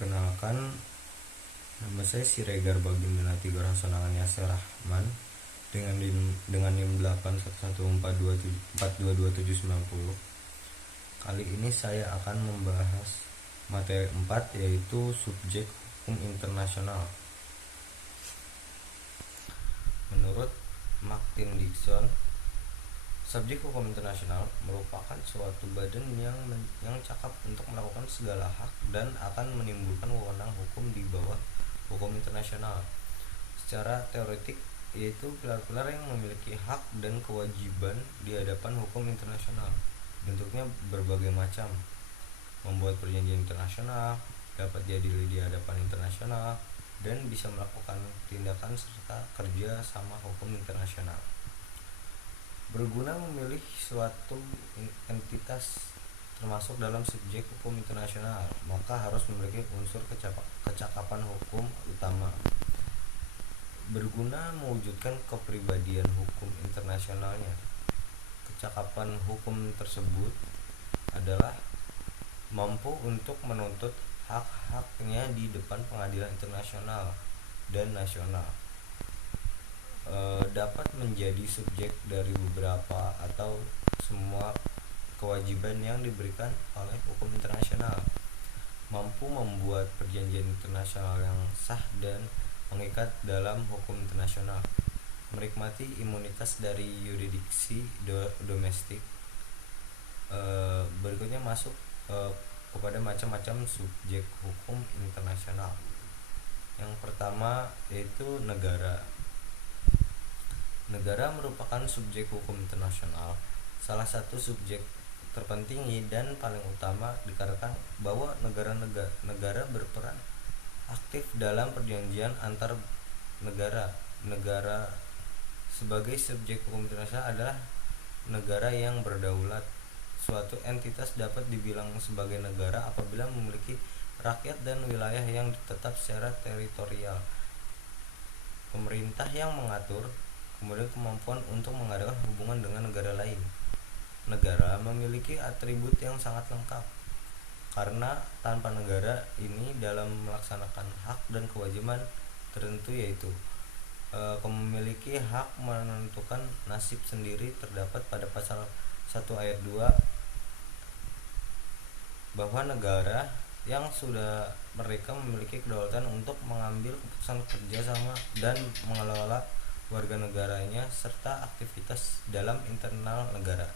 Perkenalkan, nama saya Siregar Baginda Tigar Hasanangan Yasir Rahman dengan NIM 811422740. Kali ini saya akan membahas materi 4, yaitu subjek hukum internasional. Menurut Martin Dixon, subjek hukum internasional merupakan suatu badan yang cakap untuk melakukan segala hak dan akan menimbulkan wewenang hukum di bawah hukum internasional. Secara teoretik, yaitu pilar-pilar yang memiliki hak dan kewajiban di hadapan hukum internasional. Bentuknya berbagai macam: membuat perjanjian internasional, dapat diadili di hadapan internasional, dan bisa melakukan tindakan serta kerja sama hukum internasional. Berguna memilih suatu entitas termasuk dalam subjek hukum internasional, maka harus memiliki unsur kecakapan hukum utama. Berguna mewujudkan kepribadian hukum internasionalnya. Kecakapan hukum tersebut adalah mampu untuk menuntut hak-haknya di depan pengadilan internasional dan nasional. Dapat menjadi subjek dari beberapa atau semua kewajiban yang diberikan oleh hukum internasional. Mampu membuat perjanjian internasional yang sah dan mengikat dalam hukum internasional. Menikmati imunitas dari yurisdiksi domestik. Berikutnya masuk kepada macam-macam subjek hukum internasional. Yang pertama yaitu negara. Negara merupakan subjek hukum internasional, salah satu subjek terpenting dan paling utama, dikarenakan bahwa negara berperan aktif dalam perjanjian antar negara. Negara sebagai subjek hukum internasional adalah negara yang berdaulat. Suatu entitas dapat dibilang sebagai negara apabila memiliki rakyat dan wilayah yang tetap secara teritorial. Pemerintah yang mengatur, kemudian kemampuan untuk mengadakan hubungan dengan negara lain. Negara memiliki atribut yang sangat lengkap, karena tanpa negara ini dalam melaksanakan hak dan kewajiban tertentu, yaitu memiliki hak menentukan nasib sendiri, terdapat pada pasal 1 ayat 2 bahwa negara yang sudah merdeka memiliki kedaulatan untuk mengambil keputusan kerjasama dan mengelola warga negaranya serta aktivitas dalam internal negara.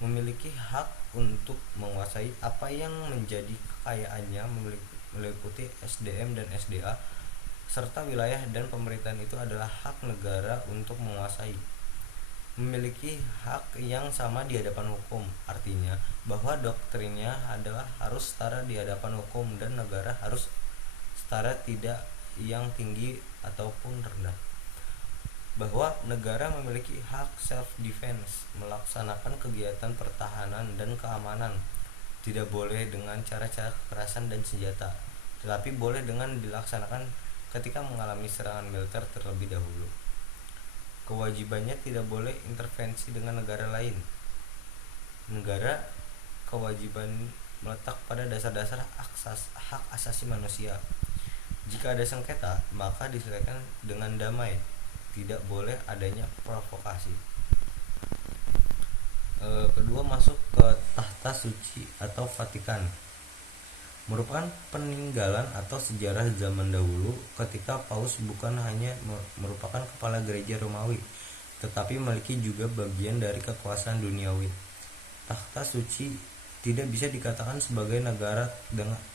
Memiliki hak untuk menguasai apa yang menjadi kekayaannya, meliputi SDM dan SDA serta wilayah dan pemerintahan itu adalah hak negara untuk menguasai. Memiliki hak yang sama di hadapan hukum, artinya bahwa doktrinnya adalah harus setara di hadapan hukum dan negara harus setara, tidak yang tinggi ataupun rendah. Bahwa negara memiliki hak self-defense, melaksanakan kegiatan pertahanan dan keamanan, tidak boleh dengan cara-cara kekerasan dan senjata, tetapi boleh dengan dilaksanakan ketika mengalami serangan militer terlebih dahulu. Kewajibannya tidak boleh intervensi dengan negara lain. Negara kewajiban meletak pada dasar-dasar hak asasi manusia. Jika ada sengketa, maka diselesaikan dengan damai. Tidak boleh adanya provokasi. Kedua, masuk ke tahta suci atau Vatikan. Merupakan peninggalan atau sejarah zaman dahulu ketika Paus bukan hanya merupakan kepala gereja Romawi, tetapi memiliki juga bagian dari kekuasaan duniawi. Tahta suci tidak bisa dikatakan sebagai negara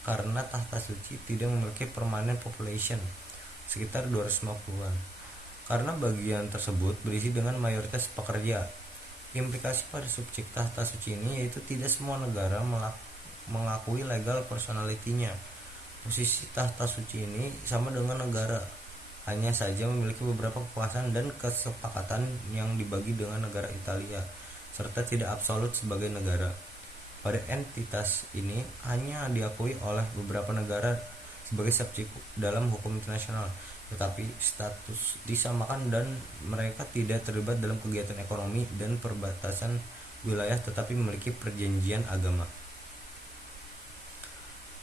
karena tahta suci tidak memiliki permanent population, sekitar 250-an. Karena bagian tersebut berisi dengan mayoritas pekerja. Implikasi pada subjek tahta suci ini yaitu tidak semua negara mengakui legal personality-nya. Posisi tahta suci ini sama dengan negara, hanya saja memiliki beberapa kekuasaan dan kesepakatan yang dibagi dengan negara Italia, serta tidak absolut sebagai negara. Pada entitas ini hanya diakui oleh beberapa negara sebagai subjek dalam hukum internasional, tetapi status disamakan dan mereka tidak terlibat dalam kegiatan ekonomi dan perbatasan wilayah, tetapi memiliki perjanjian agama.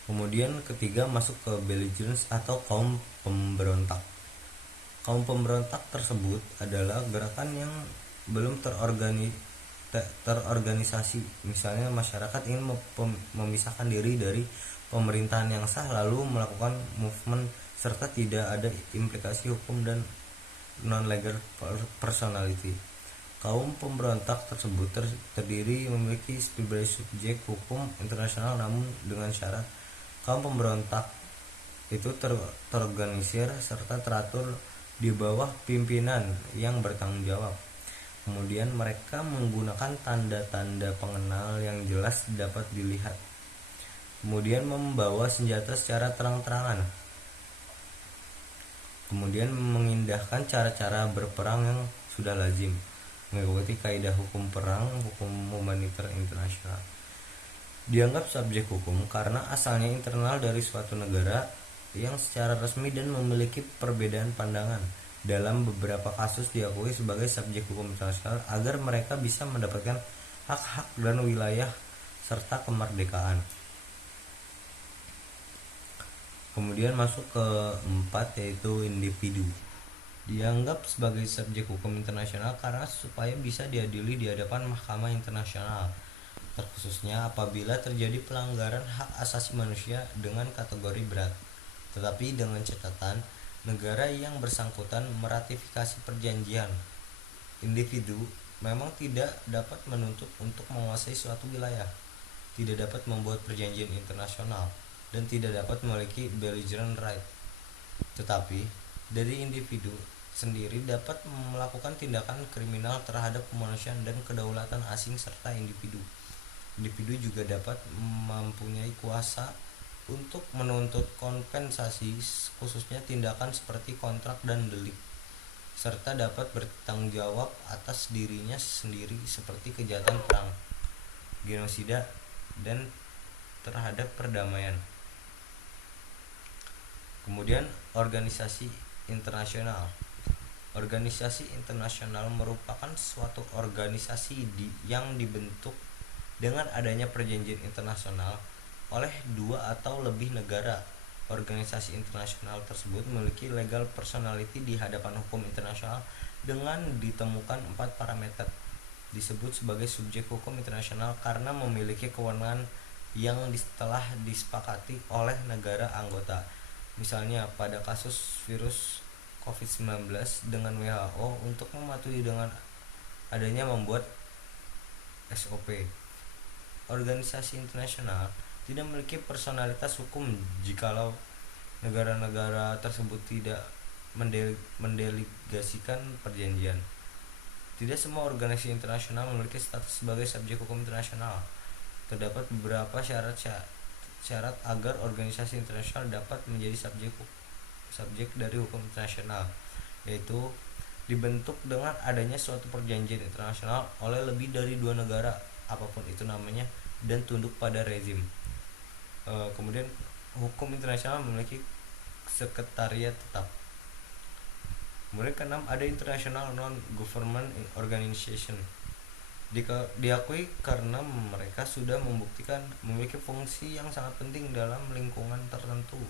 Kemudian ketiga masuk ke belligerents atau kaum pemberontak. Kaum pemberontak tersebut adalah gerakan yang belum terorganisasi. Misalnya masyarakat ingin memisahkan diri dari pemerintahan yang sah lalu melakukan movement serta tidak ada implikasi hukum dan non-legal personality. Kaum pemberontak tersebut terdiri memiliki sebagai subjek hukum internasional, namun dengan syarat kaum pemberontak itu terorganisir serta teratur di bawah pimpinan yang bertanggung jawab. Kemudian mereka menggunakan tanda-tanda pengenal yang jelas dapat dilihat. Kemudian membawa senjata secara terang-terangan. Kemudian mengindahkan cara-cara berperang yang sudah lazim, mengikuti kaidah hukum perang, hukum humaniter internasional. Dianggap subjek hukum karena asalnya internal dari suatu negara yang secara resmi dan memiliki perbedaan pandangan. Dalam beberapa kasus diakui sebagai subjek hukum internasional agar mereka bisa mendapatkan hak-hak dan wilayah serta kemerdekaan. Kemudian masuk ke 4, yaitu individu. Dianggap sebagai subjek hukum internasional karena supaya bisa diadili di hadapan mahkamah internasional, terkhususnya apabila terjadi pelanggaran hak asasi manusia dengan kategori berat. Tetapi dengan catatan, negara yang bersangkutan meratifikasi perjanjian. Individu memang tidak dapat menuntut untuk menguasai suatu wilayah, tidak dapat membuat perjanjian internasional, dan tidak dapat memiliki belligerent right. Tetapi dari individu sendiri dapat melakukan tindakan kriminal terhadap kemanusiaan dan kedaulatan asing serta individu. Individu juga dapat mempunyai kuasa untuk menuntut kompensasi, khususnya tindakan seperti kontrak dan delik, serta dapat bertanggung jawab atas dirinya sendiri seperti kejahatan perang, genosida, dan terhadap perdamaian. Kemudian organisasi internasional. Organisasi internasional merupakan suatu organisasi yang dibentuk dengan adanya perjanjian internasional oleh 2 atau lebih negara. Organisasi internasional tersebut memiliki legal personality di hadapan hukum internasional dengan ditemukan 4 parameter. Disebut sebagai subjek hukum internasional karena memiliki kewenangan yang telah disepakati oleh negara anggota. Misalnya pada kasus virus COVID-19 dengan WHO untuk mematuhi dengan adanya membuat SOP. Organisasi internasional tidak memiliki personalitas hukum jikalau negara-negara tersebut tidak mendelegasikan perjanjian. Tidak semua organisasi internasional memiliki status sebagai subjek hukum internasional. Terdapat beberapa syarat agar organisasi internasional dapat menjadi subjek dari hukum internasional, yaitu dibentuk dengan adanya suatu perjanjian internasional oleh lebih dari 2 negara, apapun itu namanya, dan tunduk pada rezim. Kemudian hukum internasional memiliki sekretariat tetap. Kemudian ke-6 ada international non-government organization. Diakui karena mereka sudah membuktikan memiliki fungsi yang sangat penting dalam lingkungan tertentu,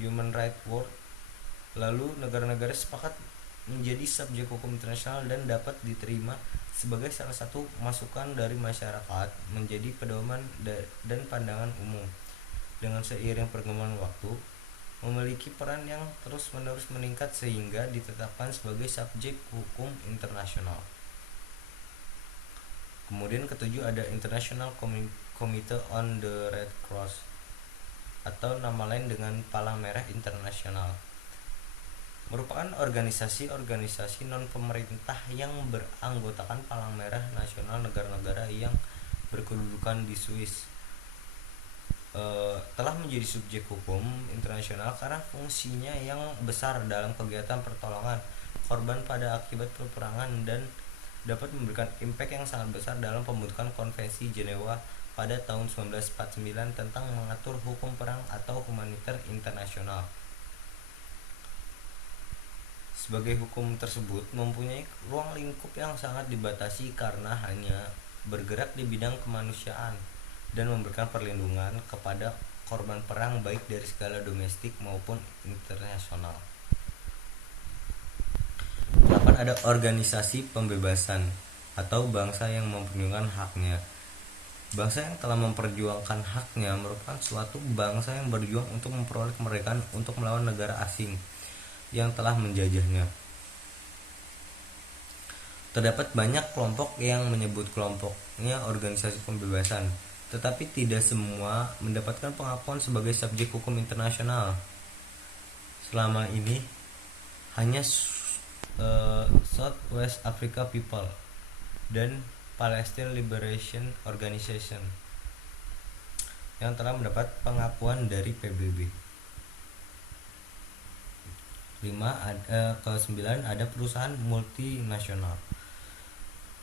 human rights world. Lalu negara-negara sepakat menjadi subjek hukum internasional dan dapat diterima sebagai salah satu masukan dari masyarakat menjadi pedoman dan pandangan umum. Dengan seiring perkembangan waktu, memiliki peran yang terus-menerus meningkat sehingga ditetapkan sebagai subjek hukum internasional. Kemudian ke-7 ada International Committee on the Red Cross, atau nama lain dengan Palang Merah Internasional. Merupakan organisasi non-pemerintah yang beranggotakan Palang Merah Nasional negara-negara yang berkedudukan di Swiss. Telah menjadi subjek hukum internasional karena fungsinya yang besar dalam kegiatan pertolongan korban pada akibat peperangan dan dapat memberikan impact yang sangat besar dalam pembentukan Konvensi Jenewa pada tahun 1949 tentang mengatur hukum perang atau humaniter internasional. Sebagai hukum tersebut mempunyai ruang lingkup yang sangat dibatasi karena hanya bergerak di bidang kemanusiaan dan memberikan perlindungan kepada korban perang baik dari skala domestik maupun internasional. 8. Ada organisasi pembebasan atau bangsa yang memperjuangkan haknya. Bangsa yang telah memperjuangkan haknya merupakan suatu bangsa yang berjuang untuk memperoleh kemerdekaan untuk melawan negara asing yang telah menjajahnya. Terdapat banyak kelompok yang menyebut kelompoknya organisasi pembebasan, tetapi tidak semua mendapatkan pengakuan sebagai subjek hukum internasional. Selama ini hanya South West Africa People dan Palestine Liberation Organization yang telah mendapat pengakuan dari PBB. 9 ada perusahaan multinasional.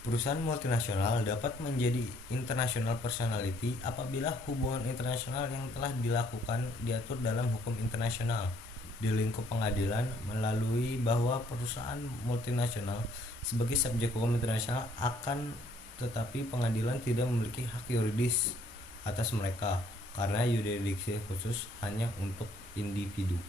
Perusahaan multinasional dapat menjadi international personality apabila hubungan internasional yang telah dilakukan diatur dalam hukum internasional di lingkup pengadilan melalui bahwa perusahaan multinasional sebagai subjek hukum internasional akan tetapi pengadilan tidak memiliki hak yuridis atas mereka karena yurisdiksi khusus hanya untuk individu.